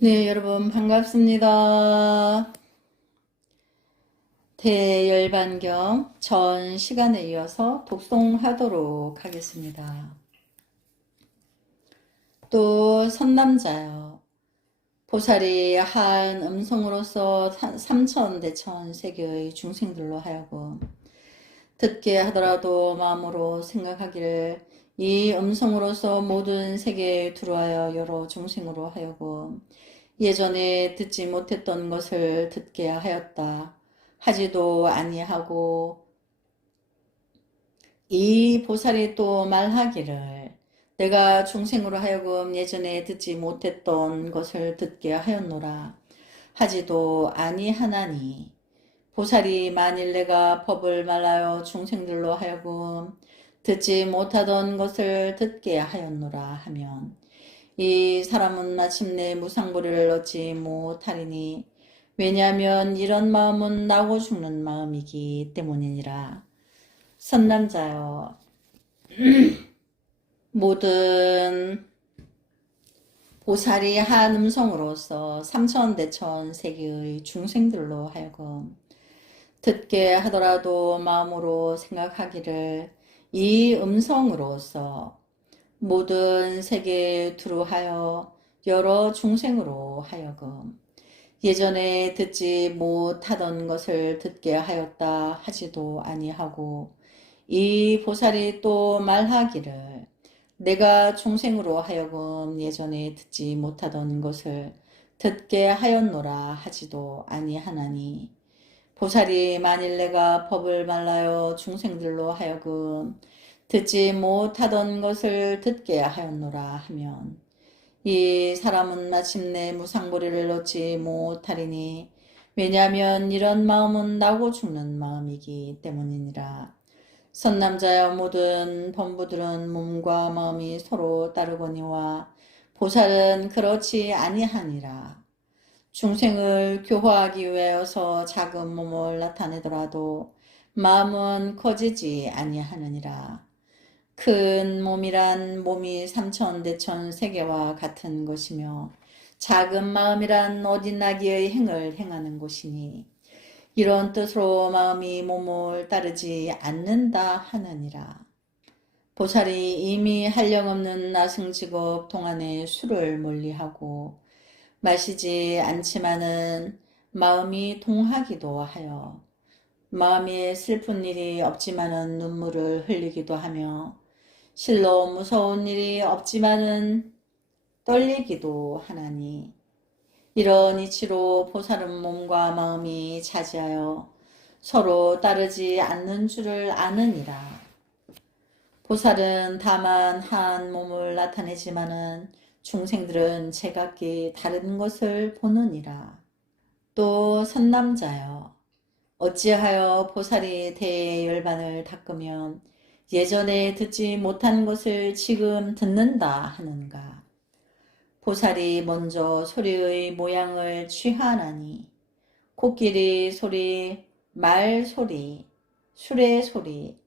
네, 여러분 반갑습니다. 대열반경 전 시간에 이어서 독송하도록 하겠습니다. 또 선남자여, 보살이 한 음성으로서 삼천대천 세계의 중생들로 하여금 듣게 하더라도 마음으로 생각하기를 이 음성으로서 모든 세계에 들어와여 여러 중생으로 하여금 예전에 듣지 못했던 것을 듣게 하였다 하지도 아니하고, 이 보살이 또 말하기를 내가 중생으로 하여금 예전에 듣지 못했던 것을 듣게 하였노라 하지도 아니하나니, 보살이 만일 내가 법을 말하여 중생들로 하여금 듣지 못하던 것을 듣게 하였노라 하면 이 사람은 마침내 무상보리를 얻지 못하리니, 왜냐하면 이런 마음은 나고 죽는 마음이기 때문이니라. 선남자여, 모든 보살이 한 음성으로서 삼천대천 세계의 중생들로 하여금 듣게 하더라도 마음으로 생각하기를 이 음성으로서 모든 세계에 두루하여 여러 중생으로 하여금 예전에 듣지 못하던 것을 듣게 하였다 하지도 아니하고, 이 보살이 또 말하기를 내가 중생으로 하여금 예전에 듣지 못하던 것을 듣게 하였노라 하지도 아니하나니, 보살이 만일 내가 법을 말하여 중생들로 하여금 듣지 못하던 것을 듣게 하였노라 하면 이 사람은 마침내 무상보리를 얻지 못하리니, 왜냐하면 이런 마음은 나고 죽는 마음이기 때문이니라. 선남자여, 모든 범부들은 몸과 마음이 서로 따르거니와 보살은 그렇지 아니하니라. 중생을 교화하기 위하여서 작은 몸을 나타내더라도 마음은 커지지 아니하느니라. 큰 몸이란 몸이 삼천대천 세계와 같은 것이며 작은 마음이란 어딘나기의 행을 행하는 것이니, 이런 뜻으로 마음이 몸을 따르지 않는다 하느니라. 보살이 이미 한량없는 나승직업 동안에 술을 멀리하고 마시지 않지만은 마음이 동하기도 하여 마음에 슬픈 일이 없지만은 눈물을 흘리기도 하며 실로 무서운 일이 없지만은 떨리기도 하나니, 이런 이치로 보살은 몸과 마음이 차지하여 서로 따르지 않는 줄을 아느니라. 보살은 다만 한 몸을 나타내지만은 중생들은 제각기 다른 것을 보느니라. 또 선남자여, 어찌하여 보살이 대열반을 닦으면 예전에 듣지 못한 것을 지금 듣는다 하는가. 보살이 먼저 소리의 모양을 취하나니, 코끼리 소리, 말 소리, 수레 소리,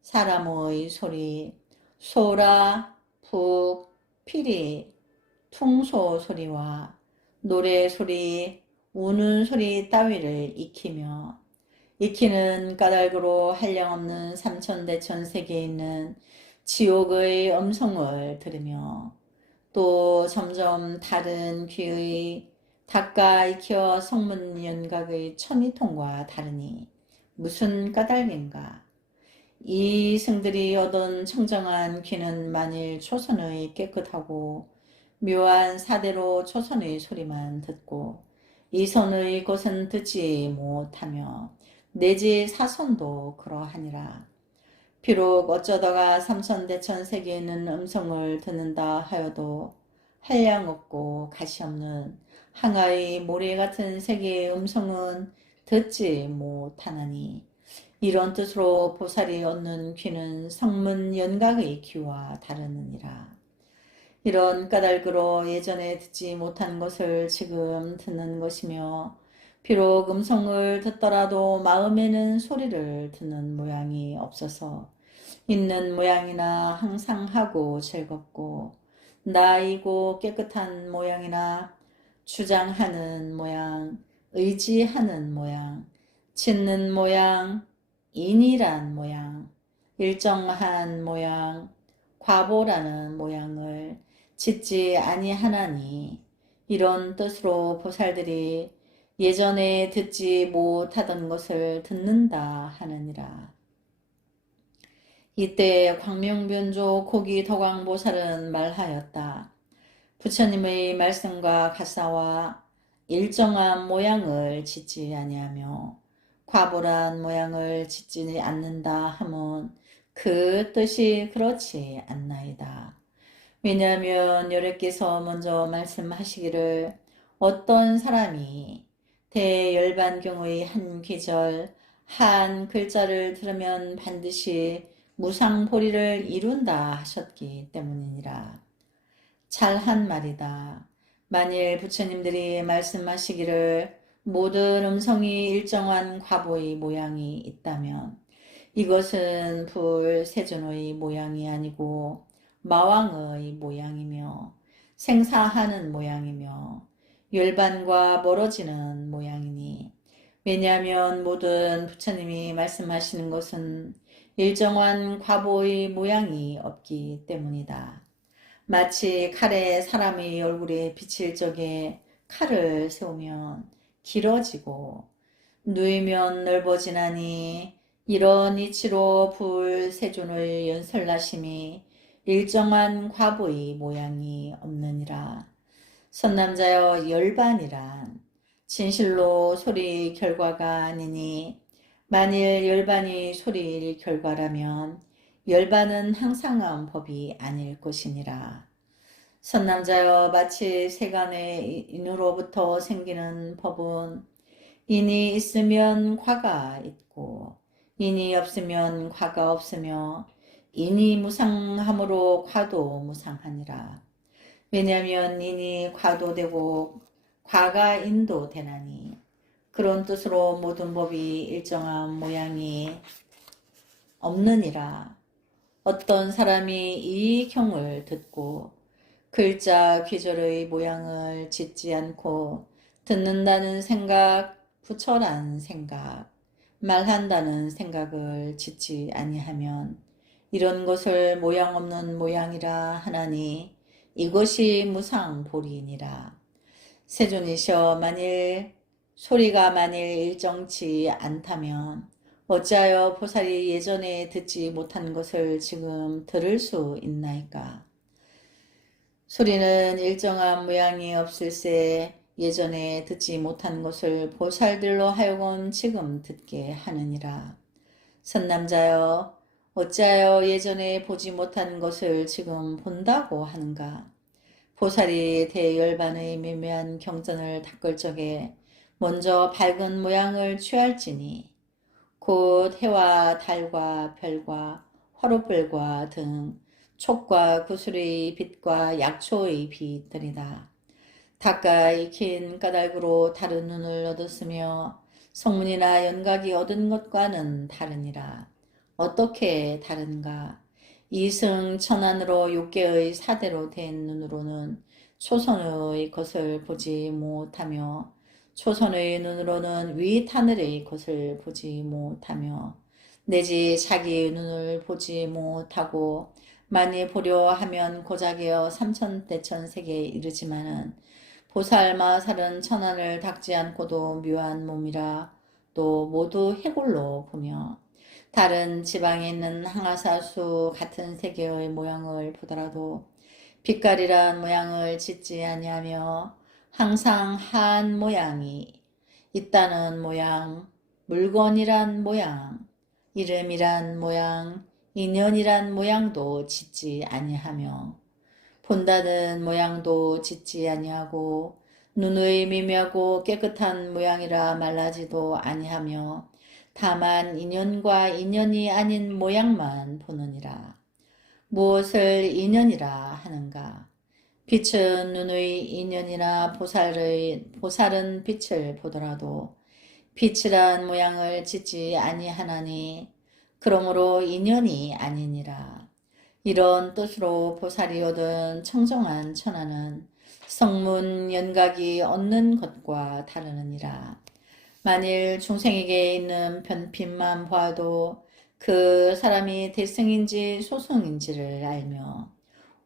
사람의 소리, 소라, 북, 피리, 퉁소 소리와 노래 소리, 우는 소리 따위를 익히며, 익히는 까닭으로 한량없는 삼천대천 세계에 있는 지옥의 음성을 들으며, 또 점점 다른 귀의 닦아 익혀 성문 연각의 천이통과 다르니 무슨 까닭인가. 이 승들이 얻은 청정한 귀는 만일 초선의 깨끗하고 묘한 사대로 초선의 소리만 듣고 이선의 것은 듣지 못하며 내지 사선도 그러하니라. 비록 어쩌다가 삼천대천 세계에 있는 음성을 듣는다 하여도 한량없고 가시없는 항아의 모래 같은 세계의 음성은 듣지 못하나니, 이런 뜻으로 보살이 얻는 귀는 성문 연각의 귀와 다르느니라. 이런 까닭으로 예전에 듣지 못한 것을 지금 듣는 것이며, 비록 음성을 듣더라도 마음에는 소리를 듣는 모양이 없어서 있는 모양이나 항상 하고 즐겁고 나이고 깨끗한 모양이나 주장하는 모양, 의지하는 모양, 짓는 모양, 인이란 모양, 일정한 모양, 과보라는 모양을 짓지 아니하나니 이런 뜻으로 보살들이 예전에 듣지 못하던 것을 듣는다 하느니라. 이때 광명변조 고기도광보살은 말하였다. 부처님의 말씀과 같사와 일정한 모양을 짓지 아니하며 과보란 모양을 짓지 않는다 함은 그 뜻이 그렇지 않나이다. 왜냐하면 여러께서 먼저 말씀하시기를 어떤 사람이 대열반경의 한 귀절 한 글자를 들으면 반드시 무상보리를 이룬다 하셨기 때문이니라. 잘한 말이다. 만일 부처님들이 말씀하시기를 모든 음성이 일정한 과보의 모양이 있다면 이것은 불세존의 모양이 아니고 마왕의 모양이며 생사하는 모양이며 열반과 멀어지는 모양이니 왜냐하면 모든 부처님이 말씀하시는 것은 일정한 과보의 모양이 없기 때문이다. 마치 칼에 사람의 얼굴에 비칠 적에 칼을 세우면 길어지고 누이면 넓어지나니 이런 이치로 불세존의 연설나심이 일정한 과보의 모양이 없느니라. 선남자여 열반이란 진실로 소리 결과가 아니니 만일 열반이 소리일 결과라면 열반은 항상한 법이 아닐 것이니라. 선남자여 마치 세간의 인으로부터 생기는 법은 인이 있으면 과가 있고 인이 없으면 과가 없으며 인이 무상함으로 과도 무상하니라. 왜냐하면 인이 과도 되고 과가 인도 되나니 그런 뜻으로 모든 법이 일정한 모양이 없느니라. 어떤 사람이 이 경을 듣고 글자 귀절의 모양을 짓지 않고 듣는다는 생각, 부처란 생각, 말한다는 생각을 짓지 아니하면 이런 것을 모양 없는 모양이라 하나니 이것이 무상보리이니라. 세존이셔 소리가 만일 일정치 않다면 어찌하여 보살이 예전에 듣지 못한 것을 지금 들을 수 있나이까? 소리는 일정한 모양이 없을세 예전에 듣지 못한 것을 보살들로 하여금 지금 듣게 하느니라. 선남자여 어찌하여 예전에 보지 못한 것을 지금 본다고 하는가? 보살이 대열반의 미묘한 경전을 닦을 적에 먼저 밝은 모양을 취할지니 곧 해와 달과 별과 화롯불과 등 촉과 구슬의 빛과 약초의 빛들이다. 닦아 익힌 까닭으로 다른 눈을 얻었으며 성문이나 연각이 얻은 것과는 다르니라. 어떻게 다른가? 이승 천안으로 육계의 사대로 된 눈으로는 초선의 것을 보지 못하며 초선의 눈으로는 윗하늘의 것을 보지 못하며 내지 자기의 눈을 보지 못하고 많이 보려 하면 고작이어 삼천대천세계에 이르지만은 보살 마살은 천안을 닦지 않고도 묘한 몸이라 또 모두 해골로 보며 다른 지방에 있는 항아사수 같은 세계의 모양을 보더라도 빛깔이란 모양을 짓지 아니하며 항상 한 모양이 있다는 모양, 물건이란 모양, 이름이란 모양, 인연이란 모양도 짓지 아니하며 본다는 모양도 짓지 아니하고 눈의 미묘하고 깨끗한 모양이라 말하지도 아니하며 다만 인연과 인연이 아닌 모양만 보느니라. 무엇을 인연이라 하는가? 빛은 눈의 인연이나 보살은 빛을 보더라도 빛이란 모양을 짓지 아니하나니 그러므로 인연이 아니니라. 이런 뜻으로 보살이 얻은 청정한 천하는 성문 연각이 얻는 것과 다르느니라. 만일 중생에게 있는 변핏만 보아도 그 사람이 대승인지 소승인지를 알며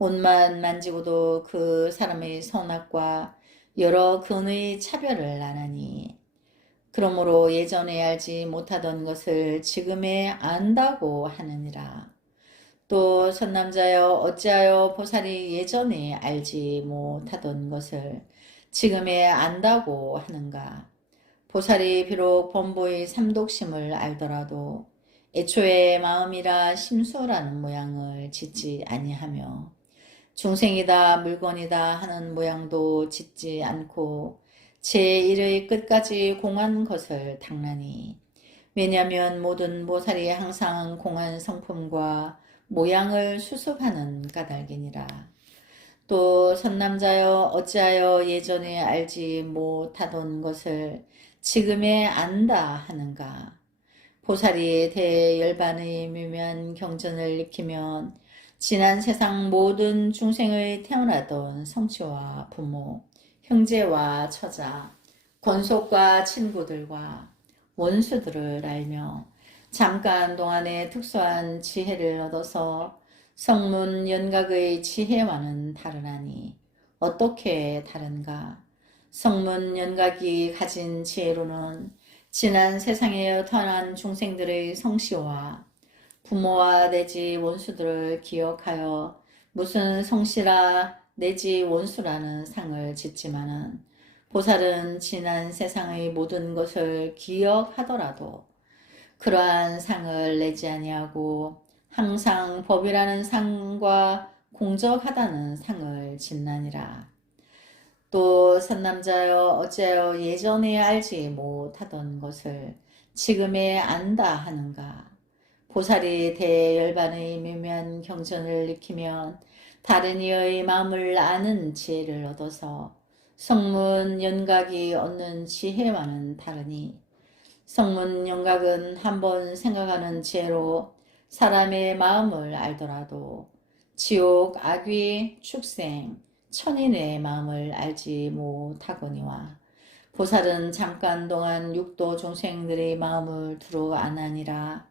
옷만 만지고도 그 사람의 선악과 여러 근의 차별을 아나니 그러므로 예전에 알지 못하던 것을 지금에 안다고 하느니라. 또 선남자여 어찌하여 보살이 예전에 알지 못하던 것을 지금에 안다고 하는가. 보살이 비록 범보의 삼독심을 알더라도 애초에 마음이라 심수라는 모양을 짓지 아니하며 중생이다 물건이다 하는 모양도 짓지 않고 제1의 끝까지 공한 것을 닦나니 왜냐하면 모든 보살이 항상 공한 성품과 모양을 수습하는 까닭이니라. 또 선남자여 어찌하여 예전에 알지 못하던 것을 지금에 안다 하는가. 보살이 대열반의 묘면 경전을 익히면 지난 세상 모든 중생의 태어나던 성취와 부모, 형제와 처자, 권속과 친구들과 원수들을 알며 잠깐 동안에 특수한 지혜를 얻어서 성문 연각의 지혜와는 다르나니 어떻게 다른가? 성문 연각이 가진 지혜로는 지난 세상에 태어난 중생들의 성씨와 부모와 내지 원수들을 기억하여 무슨 성씨라 내지 원수라는 상을 짓지만은 보살은 지난 세상의 모든 것을 기억하더라도 그러한 상을 내지 아니하고 항상 법이라는 상과 공적하다는 상을 짓나니라. 또 선남자여 어찌하여 예전에 알지 못하던 것을 지금에 안다 하는가. 보살이 대열반의 묘면 경전을 익히면 다른 이의 마음을 아는 지혜를 얻어서 성문 연각이 얻는 지혜와는 다르니 성문 연각은 한번 생각하는 지혜로 사람의 마음을 알더라도 지옥, 악귀, 축생, 천인의 마음을 알지 못하거니와 보살은 잠깐 동안 육도 중생들의 마음을 두루 아나니라.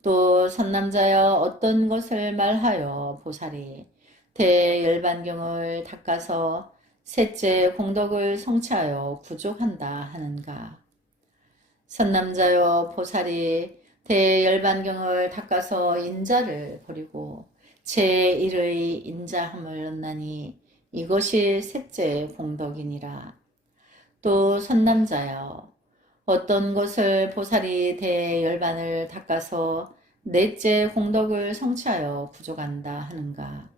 또 선남자여 어떤 것을 말하여 보살이 대열반경을 닦아서 셋째 공덕을 성취하여 구족한다 하는가. 선남자여 보살이 대열반경을 닦아서 인자를 버리고 제1의 인자함을 얻나니 이것이 셋째 공덕이니라. 또 선남자여 어떤 것을 보살이 대열반을 닦아서 넷째 공덕을 성취하여 구족한다 하는가.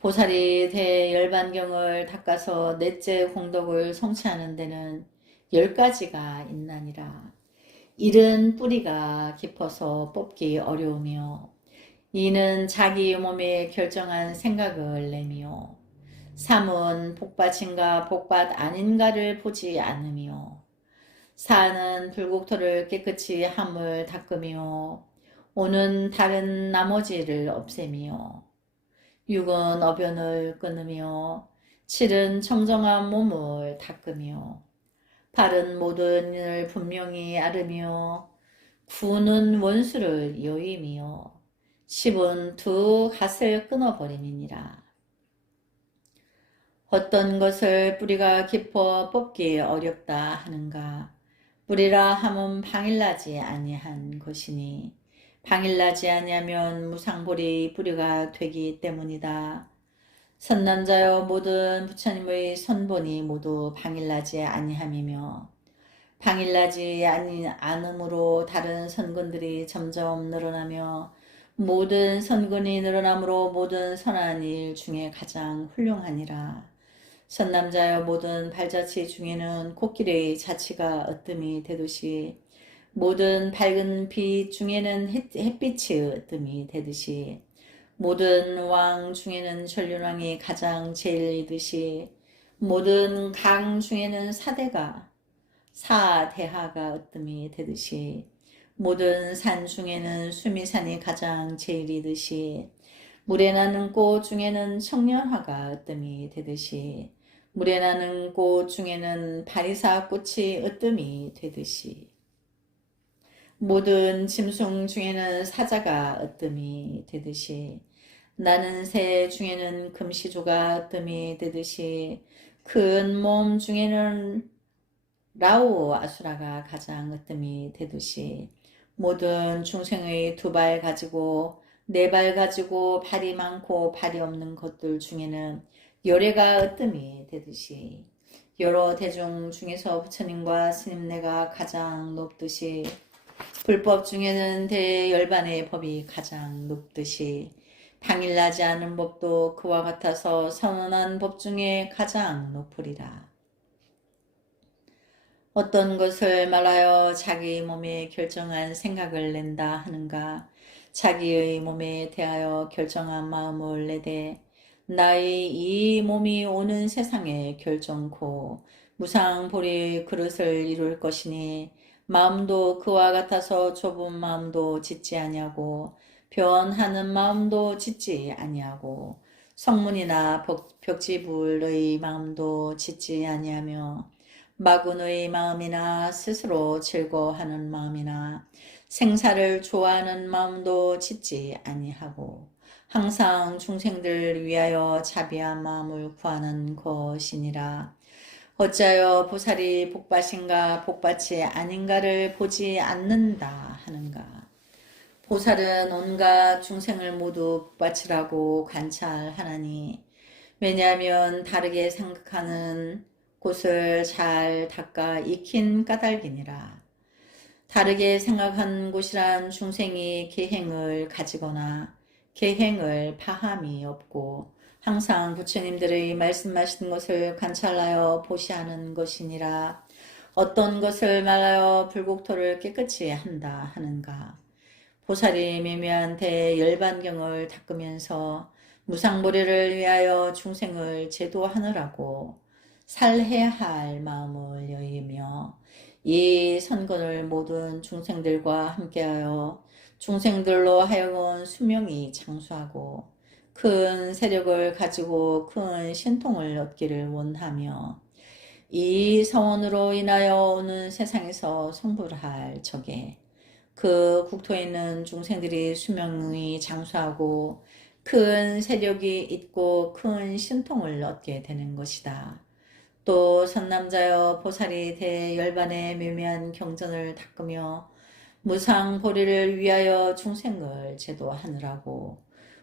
보살이 대열반경을 닦아서 넷째 공덕을 성취하는 데는 10가지가 있나니라. 일은 뿌리가 깊어서 뽑기 어려우며 이는 자기 몸에 결정한 생각을 내며 삼은 복받인가 복받 아닌가를 보지 않으며 사는 불국토를 깨끗이 함을 닦으며 오는 다른 나머지를 없애며 육은 어변을 끊으며 칠은 청정한 몸을 닦으며 바른 모든 일을 분명히 아르며 구는 원수를 여의며 십은 두 갓을 끊어버림이니라. 어떤 것을 뿌리가 깊어 뽑기 어렵다 하는가. 뿌리라 함은 방일나지 아니한 것이니 방일나지 아니하면 무상볼이 뿌리가 되기 때문이다. 선남자여 모든 부처님의 선본이 모두 방일나지 아니함이며 방일나지 않음으로 다른 선근들이 점점 늘어나며 모든 선근이 늘어남으로 모든 선한 일 중에 가장 훌륭하니라. 선남자여 모든 발자취 중에는 코끼리의 자취가 으뜸이 되듯이 모든 밝은 빛 중에는 햇빛이 으뜸이 되듯이 모든 왕 중에는 전륜왕이 가장 제일이듯이 모든 강 중에는 사대하가 으뜸이 되듯이 모든 산 중에는 수미산이 가장 제일이듯이 물에 나는 꽃 중에는 청년화가 으뜸이 되듯이 물에 나는 꽃 중에는 바리사 꽃이 으뜸이 되듯이 모든 짐승 중에는 사자가 으뜸이 되듯이 나는 새 중에는 금시조가 으뜸이 되듯이 큰 몸 중에는 라오 아수라가 가장 으뜸이 되듯이 모든 중생의 두 발 가지고 네 발 가지고 발이 많고 발이 없는 것들 중에는 열애가 으뜸이 되듯이 여러 대중 중에서 부처님과 스님네가 가장 높듯이 불법 중에는 대열반의 법이 가장 높듯이 당일나지 않은 법도 그와 같아서 선언한 법 중에 가장 높으리라. 어떤 것을 말하여 자기 몸에 결정한 생각을 낸다 하는가 자기의 몸에 대하여 결정한 마음을 내되 나의 이 몸이 오는 세상에 결정코 무상보리 그릇을 이룰 것이니 마음도 그와 같아서 좁은 마음도 짓지 아니하고 변하는 마음도 짓지 아니하고 성문이나 벽지불의 마음도 짓지 아니하며 마군의 마음이나 스스로 즐거워하는 마음이나 생사를 좋아하는 마음도 짓지 아니하고 항상 중생들을 위하여 자비한 마음을 구하는 것이니라. 어찌하여 보살이 복받인가 복받지 아닌가를 보지 않는다 하는가. 보살은 온갖 중생을 모두 복받치라고 관찰하나니 왜냐하면 다르게 생각하는 곳을 잘 닦아 익힌 까닭이니라. 다르게 생각한 곳이란 중생이 계행을 가지거나 계행을 파함이 없고 항상 부처님들의 말씀하신 것을 관찰하여 보시하는 것이니라. 어떤 것을 말하여 불국토를 깨끗이 한다 하는가. 보살이 미묘한 대열반경을 닦으면서 무상보리를 위하여 중생을 제도하느라고 살해야 할 마음을 여의며 이 선건을 모든 중생들과 함께하여 중생들로 하여금 수명이 장수하고 큰 세력을 가지고 큰 신통을 얻기를 원하며 이 서원으로 인하여 오는 세상에서 성불할 적에 그 국토에 있는 중생들이 수명이 장수하고 큰 세력이 있고 큰 신통을 얻게 되는 것이다. 또 선남자여 보살이 대열반의 묘미한 경전을 닦으며 무상보리를 위하여 중생을 제도하느라고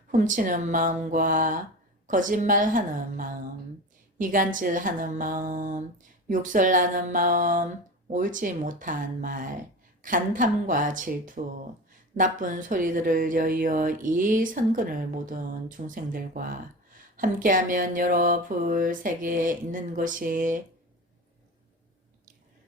훔치는 마음과 거짓말하는 마음, 이간질하는 마음, 욕설하는 마음, 옳지 못한 말, 간탐과 질투, 나쁜 소리들을 여의어 이 선근을 모든 중생들과 함께하면 여러 불세계에 있는 것이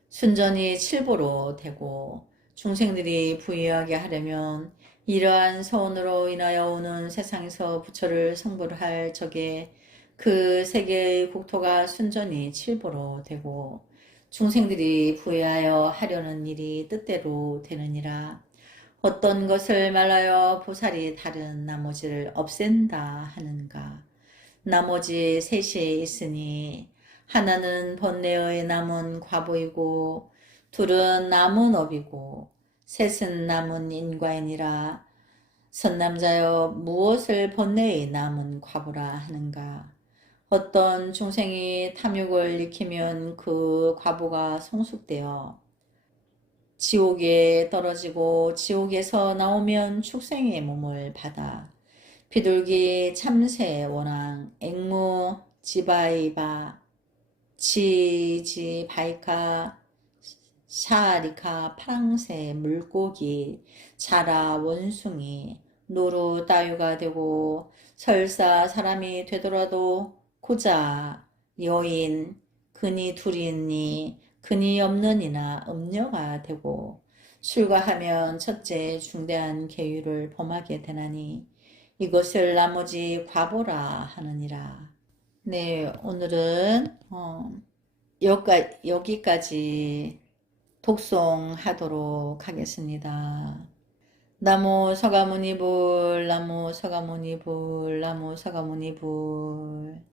순전히 칠보로 되고 중생들이 부유하게 하려면 이러한 서원으로 인하여 오는 세상에서 부처를 성불할 적에 그 세계의 국토가 순전히 칠보로 되고 중생들이 부유하여 하려는 일이 뜻대로 되느니라. 어떤 것을 말하여 보살이 다른 나머지를 없앤다 하는가. 나머지 셋이 있으니 하나는 번뇌의 남은 과보이고 둘은 남은 업이고 셋은 남은 인과이니라. 선남자여 무엇을 번뇌의 남은 과보라 하는가. 어떤 중생이 탐욕을 익히면 그 과보가 성숙되어 지옥에 떨어지고 지옥에서 나오면 축생의 몸을 받아 비둘기, 참새, 원앙, 앵무, 지바이바, 지바이카, 샤리카, 파랑새, 물고기, 자라, 원숭이, 노루, 따유가 되고 설사 사람이 되더라도 고자, 여인, 근이 둘이니 근이 없는 이나 음녀가 되고 술과하면 첫째 중대한 계율을 범하게 되나니 이것을 나머지 과보라 하느니라. 네, 오늘은 여기까지 독송하도록 하겠습니다. 나무 서가모니불, 나무 서가모니불, 나무 서가모니불.